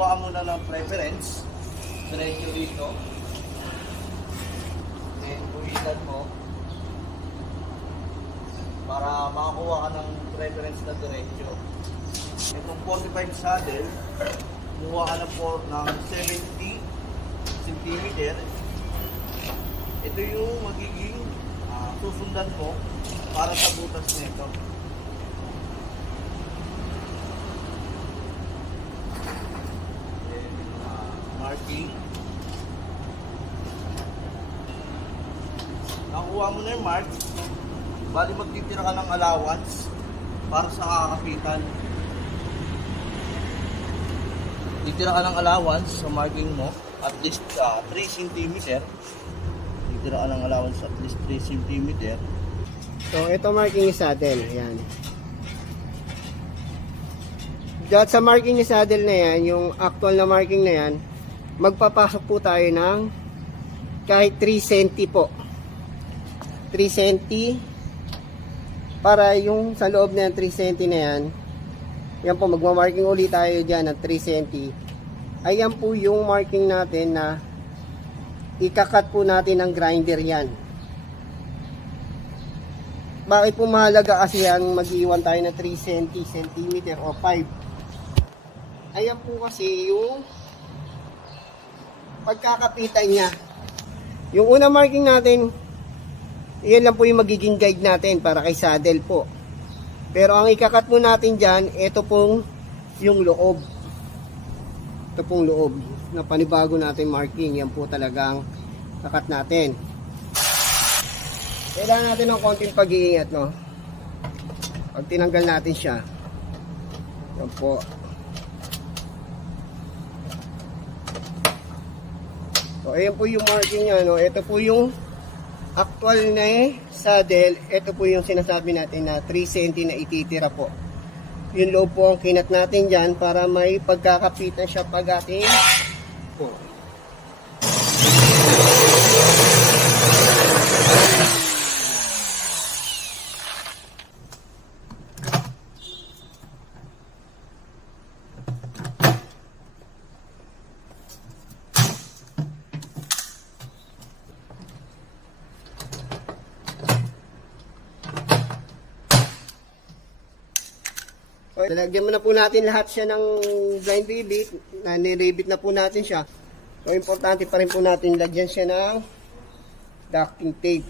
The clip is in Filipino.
kuha mo na ng preference. Diretso dito. And buwitan mo. Para makakuha ka ng preference na diretso. Itong 45 saddle, kumuha ka ng 70 cm. Ito yung magiging susundan mo para sa butas nito. Marking. Nakuha mo na yung mark. Bali magtitira ka ng allowance para sa kakapitan. Titira ka ng allowance sa marking mo at least 3 cm. Titira ka ng allowance at least 3 cm. So ito marking ni saddle. Ayan. Dahil sa marking ni saddle na yan, yung actual na marking na yan, magpapasok po tayo ng kahit 3 cm po. 3 cm para yung sa loob na 3 cm na yan. Yan po, magmamarking ulit tayo dyan ng 3 cm. Ayan po yung marking natin na ikakat po natin ng grinder yan. Bakit po mahalaga? Kasi yan mag-iwan tayo ng 3 cm o 5. Ayan po kasi yung pagkakapitan niya. Yung unang marking natin, yan lang po yung magiging guide natin para kay saddle po. Pero ang ikakat po natin dyan, ito pong yung loob. Ito pong loob na panibago natin marking. Yan po talagang kakat natin. Kailangan natin ng konting pag-iingat, no? Pag tinanggal natin siya. Yan po. So, ayan po yung marking niya, no? Ito po yung actual na saddle. Ito po yung sinasabi natin na 3 cm na ititira po. Yung loob po ang kinat natin dyan para may pagkakapitan siya pag ating po. Nalagyan mo na po natin lahat siya ng blind rivet. Nilibit na po natin siya. So, importante pa rin po natin lagyan siya ng ducting tape.